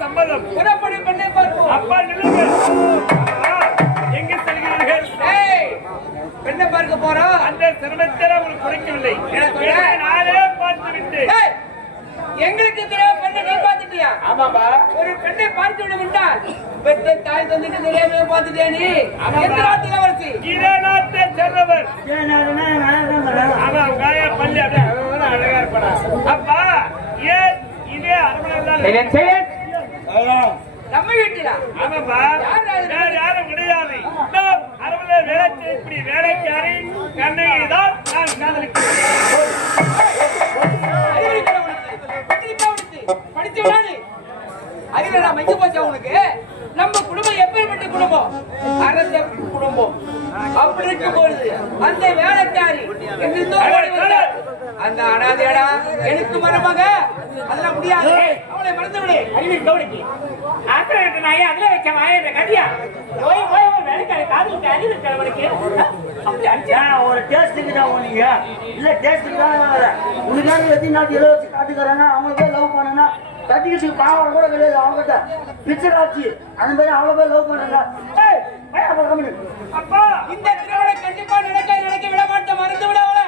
சம்பளம் அப்பா எங்க செல்கிறீர்கள்? பெண்ணை பார்க்க போறோம். அந்த சிரமத்தை உங்களுக்கு குறைக்கவில்லை, நானே பார்த்து விட்டு. எங்களுக்கு தெரியாம பெண்ணை நீ பார்த்துட்டியா? ஆமாப்பா. ஒரு பெண்ணை பார்த்து விட விட்டால் பெற்ற தாய் தந்தைக்கு தெரியாம பார்த்துட்டியா நீ? எந்த நாட்டுல வரச்சு? இதே நாட்டை சேர்ந்தவர். ஆமா, காயா பள்ளி அழகா இருப்பா. அப்பா ஏன் இதே அரமனை நம்ம வீட்டுல? ஆமாப்பா. யாரும் கிடையாது. அரமனை வேலைக்கு இப்படி வேலைக்காரி கண்ணையை தான் நான் காதலிக்கிறேன். படிச்சு விடாது அறிவியலா மைக்க போச்சா உனக்கு? நம்ம குடும்பம் எப்பேற்பட்ட குடும்பம்? அரச குடும்பம். அப்படி இருக்கும் பொழுது அந்த வேலைக்காரி அந்த அனாதையடா எனக்கு மருமக, அதெல்லாம் முடியாது. அவளை மறந்து விடு. அறிவியல் கவனிக்கு ஆசிரியர் நாயே அதுல வைக்க வாயிற கதியா வேலைக்காரி காதலுக்கு அறிவியல் கவனிக்கு ஒரு டேஸ்ட்டுக்கு தான் உனக்கு இல்ல டேஸ்ட்டுக்கு தான் உனக்கான எத்தி நாட்டு எதை வச்சு காட்டுக்கிறாங்க. அவங்களுக்கே லவ் பண்ணனா கட்டிக்கிட்டு பாவம் கூட கிடையாது. அவங்ககிட்ட பிக்சர் ஆச்சு அந்த மாதிரி அவ்வளோ பேர் லவ் பண்றாங்க. அப்பா இந்த திருமணம் கண்டிப்பா நடக்க விட மாட்டேன். மறந்து விட அவளை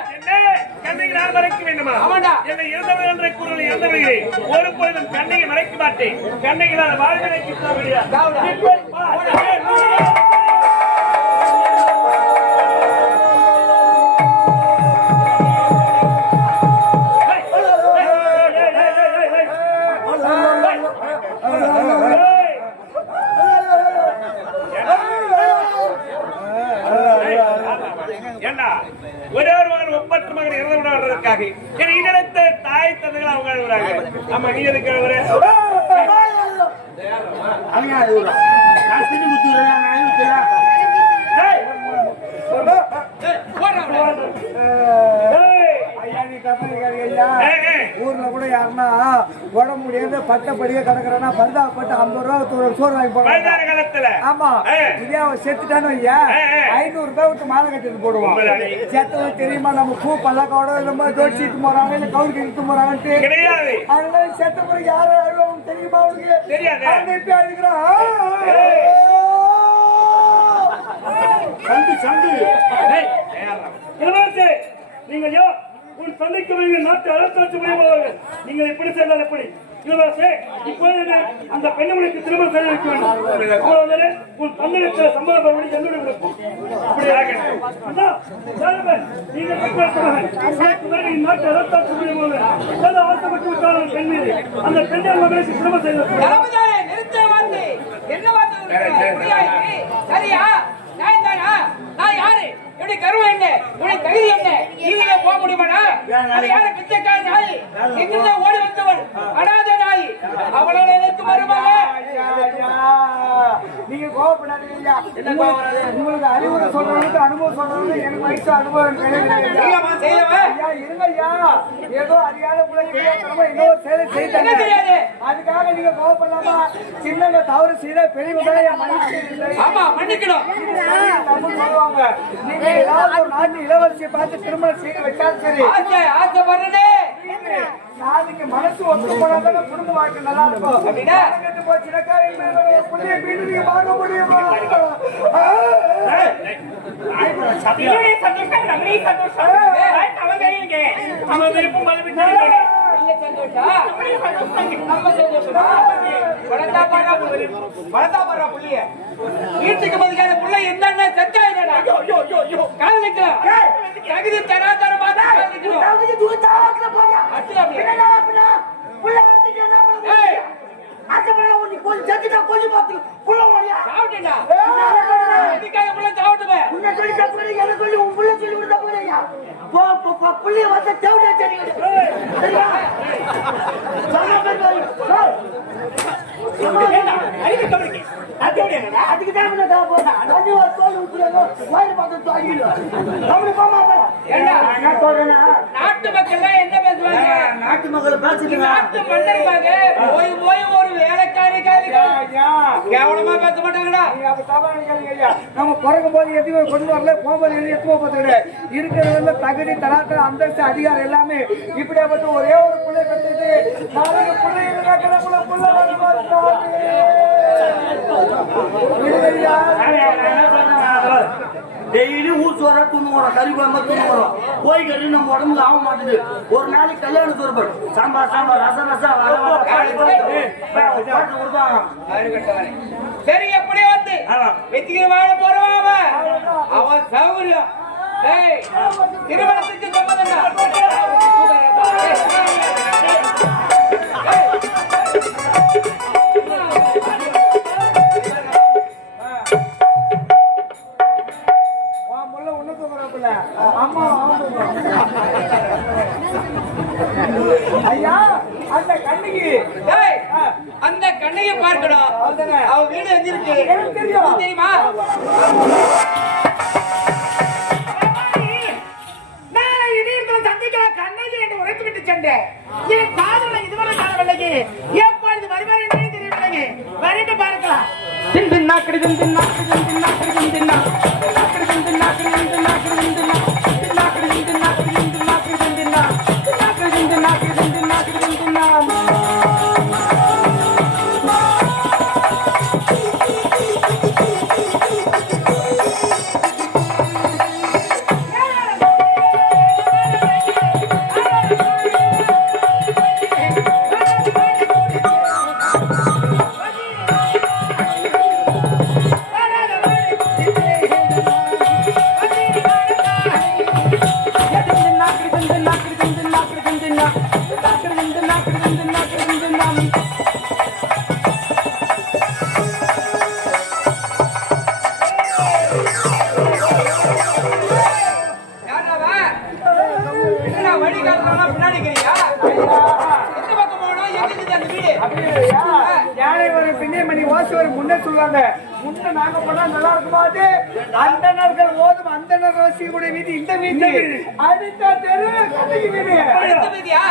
கண்ணைக்கு நான் மறைக்க வேண்டுமா? ஆமாண்டா. என்னை இறந்தவர் என்ற குரல் இறந்தவர்களே ஒரு பொழுதும் கண்ணையை மறைக்க மாட்டேன். கண்ணைக்கு நான் வாழ்வினை கிட்ட முடியாது. ஒரே ஒரு மகன் ஒப்பற்ற மகன் இறந்து விடுவதற்காக நினைத்த தாய் தந்தைகள் அவங்க அழுகுறாங்க. ஆமா, நீ எதுக்கு அழுகுற? ஊர்ல கூட யாருன்னா உடம்பு முடியாது பட்டப்படியே கிடக்குறா பரிதாபப்பட்டு 50 ரூபா சோறு வாங்கி போடுவாங்க. ஆமா, இதே அவன் செத்துட்டான்னு வையா 500 ரூபாய் விட்டு மாலை கட்டிட்டு போடுவான். செத்தவங்க தெரியுமா நம்ம பூ பல்லக்கோட நம்ம தோடிச்சிட்டு போறாங்க இல்ல கவுருக்கு இழுத்து போறாங்கன்ட்டு அதனால செத்த பிறகு யாரும் அழுவாங்க தெரியுமா? அவனுக்கு தெரியாது. அழுகிறான் நீங்க உன் தந்தைக்கு நாட்டு அரசாட்சி முடிவார்கள். நீங்கள் எப்படி செய்தால் எப்படி? இப்போது அந்த பெண்மணிக்கு திருமணம் செய்ய வைக்க வேண்டும். உன் தந்தைக்கு சம்பளம் என்னுடைய விருப்பம். நாட்டு அரசாட்சி முடிவார்கள் ஆசைப்பட்டு விட்டார்கள் பெண் மீது. அந்த பெண்ணை திருமணம் செய்ய என்ன சரியா நான் தானா நான் யாரு எப்படி கருவம் என்ன உனக்கு தகுதி என்ன நீங்க போக முடியுமாடா யாரு பிச்சைக்கார நாய் எங்கிருந்தா ஓடி வந்தவன் அடாத நாய் அவளோட எனக்கு வருவாங்க நீங்க கோவப்படாதீங்க. உங்களுக்கு அறிவுரை சொல்றவங்களுக்கு அனுபவம் சொல்றவங்களுக்கு எனக்கு வயசு அனுபவம் கிடையாது. இருங்க ஐயா, ஏதோ அறியாத ஏதோ சேலை செய்தாங்க, அதுக்காக நீங்க கோவப்படலாமா? சின்னங்க தவறு செய்த பெரியவங்களை மன்னிக்கணும் சொல்லுவாங்க. நீங்க ஏதாவது ஒரு நாட்டு இளவரசியை பார்த்து திருமணம் செய்து வச்சாலும் சரி, ஆசைப்படுறதே நாளைக்கு மனசு ஒத்து போனாதான குடும்ப வாழ்க்கை நல்லா இருக்கும். போச்சுனாக்கா புள்ளிய வீடு நீங்க பார்க்க முடியுமா? அவன் விருப்பம் வீட்டுக்கு பதிலாக புள்ள என்னன்னா செத்தாயிரா கால் நிக்கலாம் தகுதி தராதரமா புள்ளிய வந்து தேவையா தெரியும் அதுக்கு நாட்டு மக்கள் என்ன பேசுவாங்க? நாட்டு மக்களை பேசுறீங்க. நாட்டு மன்னர்பாங்க போய் போய் ஒரு வேலைக்காரி கேவலமா பேச மாட்டாங்கடா. நம்ம பிறக்கும் போது எதுவும் கொண்டு வரல, போகும்போது எதுவும் எத்துவ பார்த்துக்கிட்டு இருக்கிறதுல தகுதி தராக்க அந்தஸ்து அதிகாரம் எல்லாமே இப்படியாப்பட்ட ஒரே ஒரு பிள்ளை கத்துட்டு டெய்லி ஊர் சோற துண்ணுறோம், கறி குழம்பு துண்ணுறோம், போய் கறி நம்ம உடம்புல ஆக மாட்டேது. ஒரு நாளைக்கு கல்யாண சோறுபடு சாம்பார் சாம்பார் ரசம் ரசம் சரி எப்படி வந்து வெற்றிக்கு வாழ போறவன் அவன் சௌகரியம். திருமணத்துக்கு ஐயா அந்த கண்ணிக்கு அந்த கண்ணையை பார்க்கணும். அவ வீடு எங்க இருக்கு தெரியுமா? சந்திக்கிற கண்ணகி என்று உரைத்து விட்டு சென்றேன். என் காதலை இதுவரை காணவில்லை, எப்பொழுது வருவார் என்றே தெரியவில்லை. வரட்டு பார்க்கலாம். முன்னே சொல்லுவாங்க, முன்ன நாங்க போனா நல்லா இருக்குமாது. அந்த நாட்கள் ஓதும் அந்த ரசிகக்கூடிய வீதி இந்த வீதி அடுத்த தெரு கண்ணகி வீதி வீதியா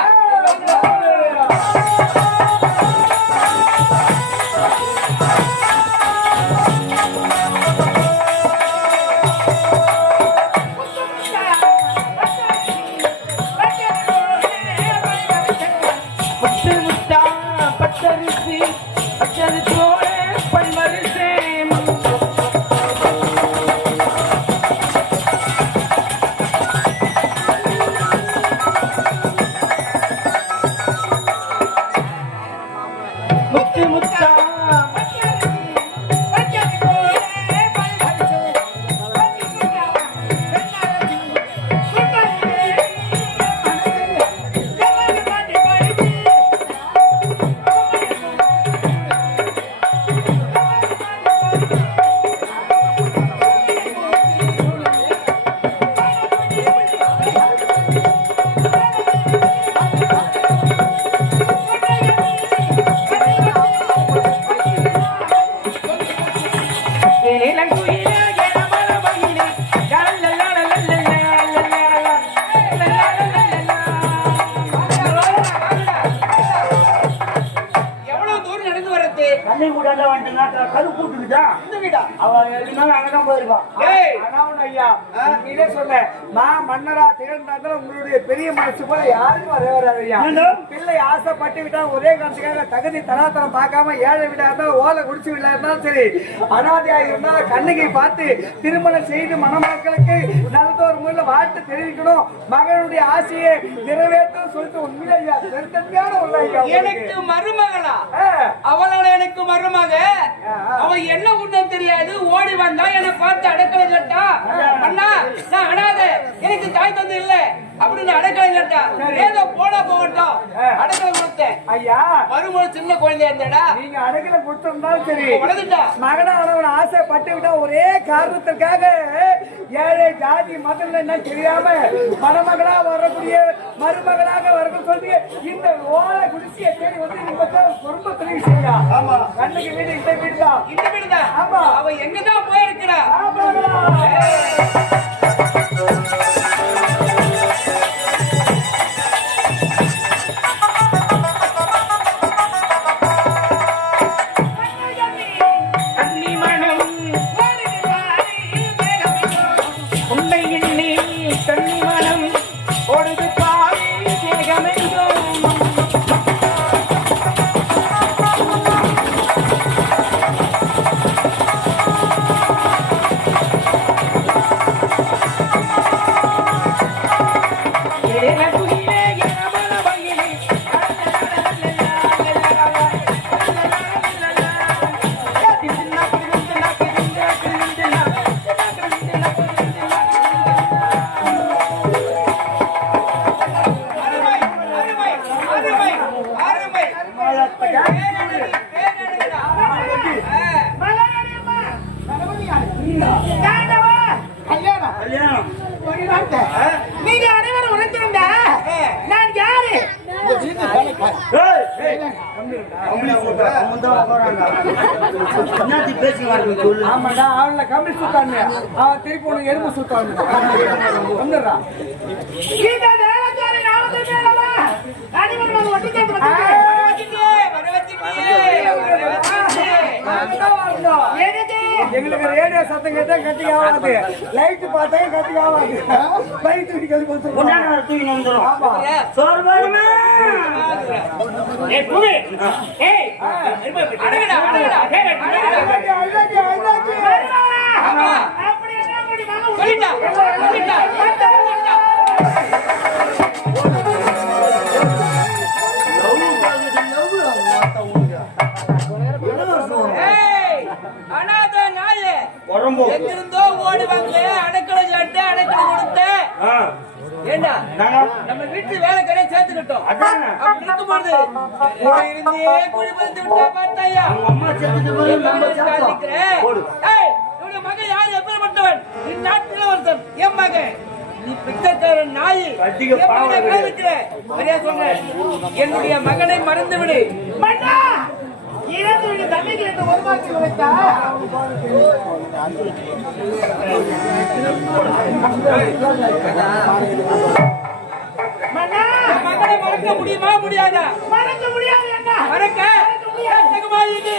கரு கூட்டுக்கிட்டா இந்த வீடா அவ எதுனாலும் அங்கதான் போயிருப்பான். ஏய் அண்ணாவுன் ஐயா நீங்களே சொன்ன நான் மன்னரா திகழ்ந்தாலும் உங்களுடைய பெரிய மனசு போல யாருக்கும் வரவே வராது ஐயா. ஏண்டா? பிள்ளை ஆசைப்பட்டு விட்டா ஒரே காரணத்துக்காக தகுதி தராதரம் பார்க்காம ஏழை வீடா இருந்தாலும் ஓலை குடிச்சு வீடா இருந்தாலும் சரி அனாதையா இருந்தாலும் கண்ணகை பார்த்து திருமணம் செய்து மணமக்களுக்கு நல்லதொரு முறையில் வாழ்த்து தெரிவிக்கணும் மகனுடைய ஆசையை நிறைவேற்றும் சொல்லிட்டு உண்மையில ஐயா பெருந்தன்மையான உள்ள ஐயா எனக்கு மருமகளா அவளோட எனக்கு மருமக அவ என்ன உண்மை தெரியாது ஓடி வந்தா என்னை பார்த்து அடக்கலை கேட்டா அண்ணா நான் அனாதை எனக்கு தாய் தந்தை இல்ல அப்படின்னு அடக்கலை கேட்டா ஏதோ போனா போகட்டும் அடக்கலை கொடுத்தேன் ஐயா மருமகள் சின்ன குழந்தையா இருந்தாடா நீங்க அடக்கல கொடுத்திருந்தாலும் சரி வளர்ந்துட்டா மகனானவன் ஆசைப்பட்டு விட்டா ஒரே காரணத்திற்காக ஏழை ஜாதி மதம் என்ன தெரியாம மணமகளா வரக்கூடிய மருமகளாக வரணும் சொல்லி இந்த ஓலை குடிசியை தேடி வந்து நீங்க குடும்ப தொழில் செய்யா ஆமா கண்ணுக்கு வீடு இந்த வீடு தான் இந்த வீடுதான் ஆமா அவ எங்கதான் போயிருக்கிறா கல்யாணம் நீங்க அனைவரும் உரைத்திருந்தா நான் யாரு ஆமாடா அவன்ல கம்மி சுத்தான்னு அவன் திருப்பி உனக்கு எறும்பு சுத்தான்னு வந்துடுறா இந்த வேலைக்காரி நாமத்தை மேலவா அனைவரும் ஒட்டி கேட்டு எங்களுக்கு ரேடியோ சத்தம் கேட்டா கட்டிக்க ஆகாது லைட் பார்த்தா கட்டிக்க ஆகாது பைக் தூக்கி கழிவு வந்துடும் ஆமா எங்கிருந்தோ ஓடி வந்து அடைக்கலை கேட்டு அடைக்கலை கொடுத்து ஏண்டா நம்ம வீட்டு வேலை கடையை சேர்த்துக்கிட்டோம் அப்படி இருக்கும்போது கூட இருந்தே குடி பறித்து விட்டா பார்த்தாயா இவனுடைய மகன் யாரு எப்பேற்பட்டவன் இந்நாட்டில் ஒருத்தன் என் மகன் நீ பிச்சைக்காரன் நாய் என்னுடைய மகனை மறந்து விடு இரண்டு தண்ணிக்கு என்று ஒரு மாதத்தில் வைத்தா மகனை மறக்க முடியுமா முடியாதா? மறக்க முடியாது என்ன மறக்க முடியாது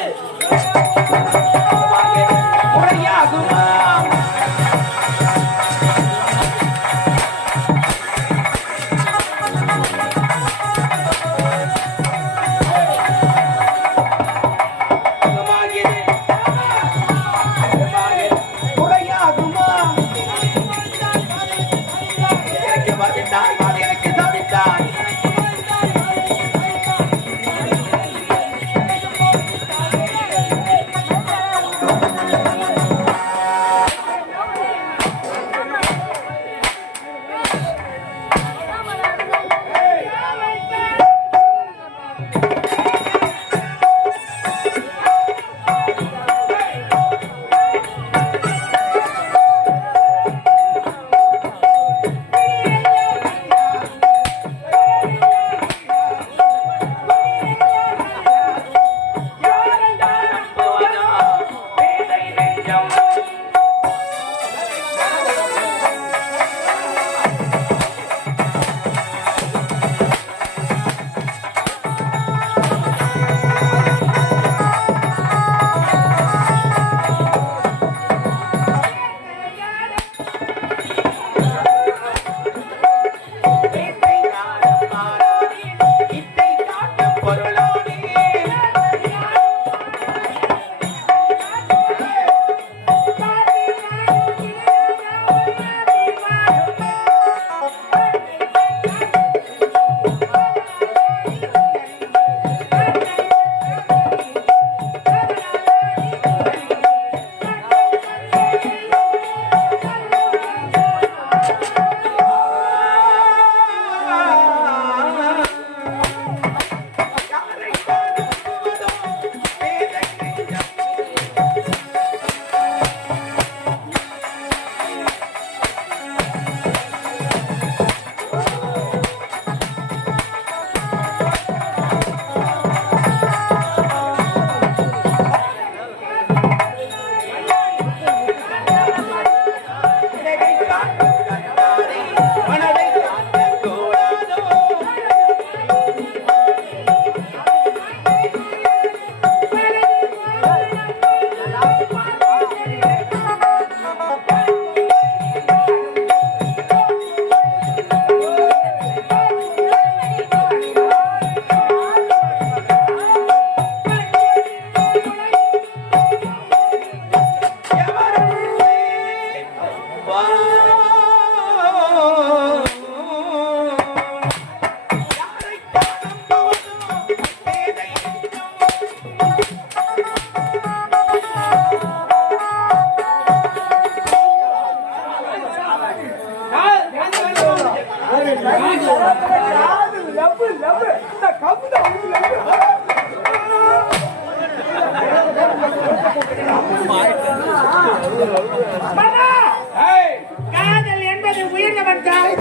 காதல் என்பது உயர்ந்தவன் தான்.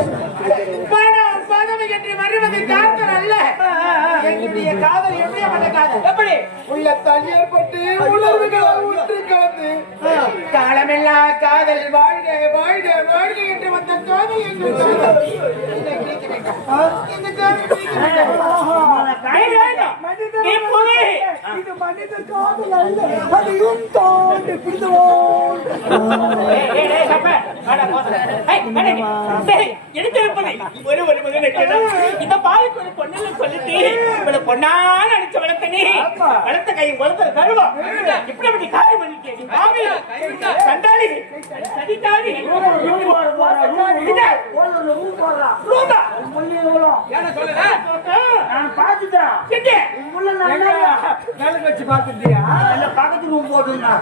பணம் பதவி என்று வருவது காதல் அல்ல. எங்களுடைய காதல் எப்படியாப்பட்ட காதல்? எப்படி உள்ளத்தால் ஏற்பட்டு உணர்வுகளால் ஒன்று கலந்து காலமெல்லாம் காதல் வாழ்க வாழ்க வாழ்க என்று வந்த காதல் என்று இந்த காதல் இது மனித காதல் அல்ல, அது யுத்தாண்டு பிடித்தவோம். இந்த பாலுக்கு ஒரு பொண்ணு சொல்லிட்டு இவளை பொண்ணான அடிச்ச வளர்த்தனே வளர்த்த கை வளர்த்த கருவா இப்படி அப்படி காரியம் பண்ணிருக்கேன். சண்டாளி சதித்தாரி நான் பார்த்துட்டேன். நிலக்கு வச்சு பார்த்துட்டியா? பக்கத்து ரூம் போட்டுருந்தான்.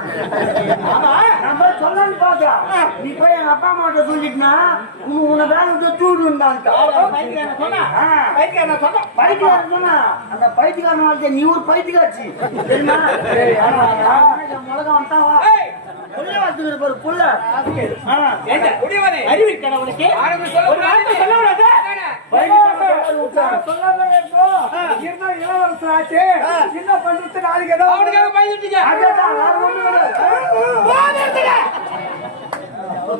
நான் போய் சொல்லலாம்னு பார்த்தேன். நீ போய் எங்க அப்பா அம்மா கிட்ட சொல்லிட்டுனா உன்னை வேலை தூடுன்றான். பைத்தியக்காரன் சொன்னா அந்த பைத்தியக்காரன் வாழ்க்கை நீ ஒரு பைத்தியக்காட்சி தெரியுமா? முழக்கம் வந்தாவா புள்ள வளர்த்துக்கிற பாரு புள்ள. அறிவிக்கணும் உனக்கு ஒரு வார்த்தை சொல்ல விடாத. என்ன பண்றது நாளைக்கு ஏதோ அவனுக்காக பயந்துட்டீங்க.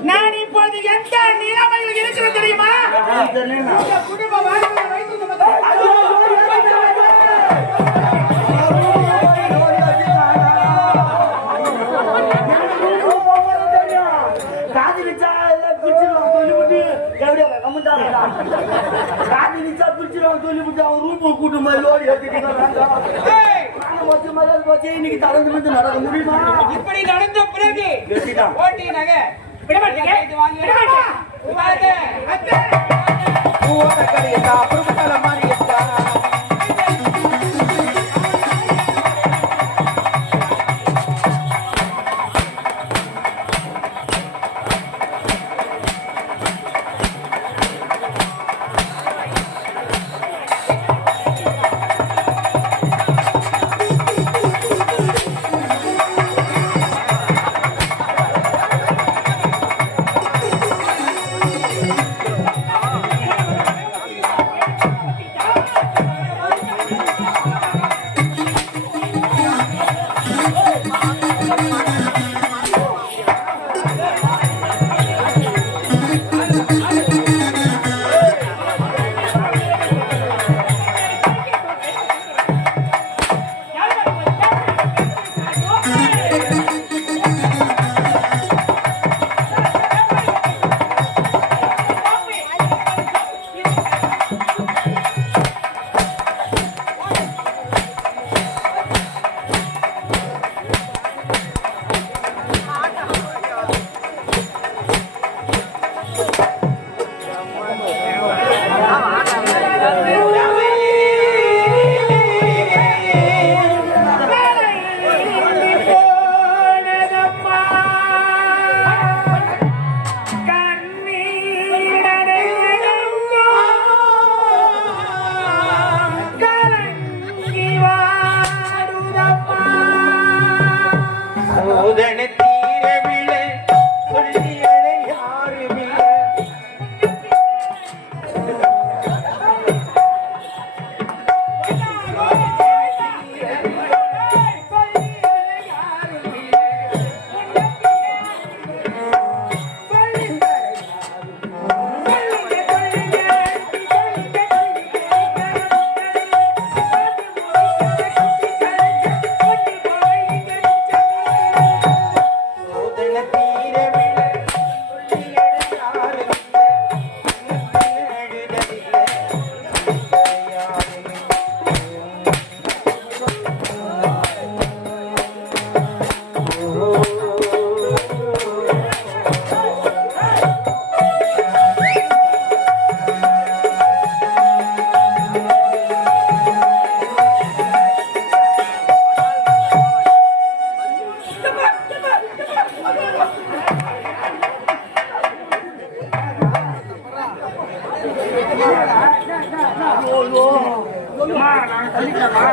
நான் இப்போது எந்த நிலைமையில் இருக்கிறது தெரியுமா? குடும்ப வாழ்க்கையை வைத்து காதலிச்சா எல்லாம் பிடிச்சிருவான் சொல்லிவிட்டு எப்படியா கம்முட்டாங்க. காதலிச்சா பிடிச்சிருவான் சொல்லிவிட்டு அவன் ரூம் கூட்டு மாதிரி லோடி வச்சு இன்னைக்கு தளர்ந்து வந்து நடக்க முடியுமா? இப்படி நடந்த பிறகு வெட்டிட்டான். ஓட்டி நகை விட மாட்டீங்க. ஐயோ, அம்மா, நான் சொல்லிட்டேன்மா,